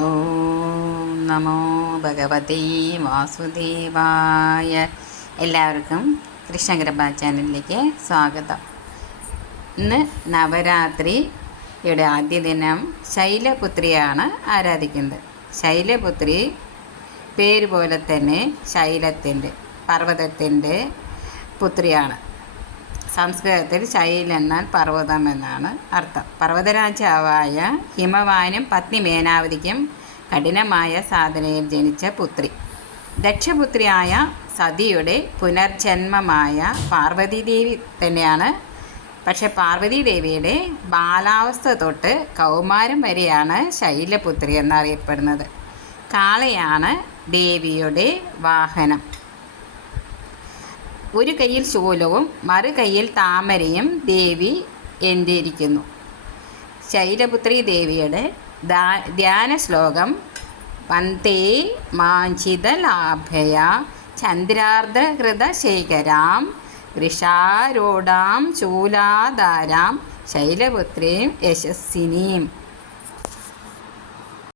ഓം നമോ ഭഗവതി വാസുദേവായ എല്ലാവർക്കും കൃഷ്ണകൃപ ചാനലിലേക്ക് സ്വാഗതം. ഇന്ന് നവരാത്രിയുടെ ആദ്യ ദിനം ശൈലപുത്രിയാണ് ആരാധിക്കുന്നത്. ശൈലപുത്രി പേര് പോലെ തന്നെ ശൈലത്തിന്റെ പർവതത്തിന്റെ പുത്രിയാണ്. സംസ്കൃതത്തിൽ ശൈൽ എന്നാൽ പർവതം എന്നാണ് അർത്ഥം. പർവതരാജാവായ ഹിമവാനും പത്നി മേനാവതിക്കും കഠിനമായ സാധനയിൽ ജനിച്ച പുത്രി. ദക്ഷപുത്രിയായ സതിയുടെ പുനർജന്മമായ പാർവതീദേവി തന്നെയാണ്. പക്ഷെ പാർവതീദേവിയുടെ ബാലാവസ്ഥ തൊട്ട് കൗമാരം വരെയാണ് ശൈലപുത്രി എന്നറിയപ്പെടുന്നത്. കാളയാണ് ദേവിയുടെ വാഹനം. ഒരു കയ്യിൽ ശൂലവും മറു കയ്യിൽ താമരയും ദേവി എന്തിരിക്കുന്നു. ശൈലപുത്രി ദേവിയുടെ ധ്യാന ശ്ലോകം വന്ദേ മാഞ്ചിതലാഭയ ചന്ദ്രാർദ്ധഹൃതശേഖരാം വൃഷാരൂഢാം ശൂലാധാരാം ശൈലപുത്രീം യശസ്വിനീം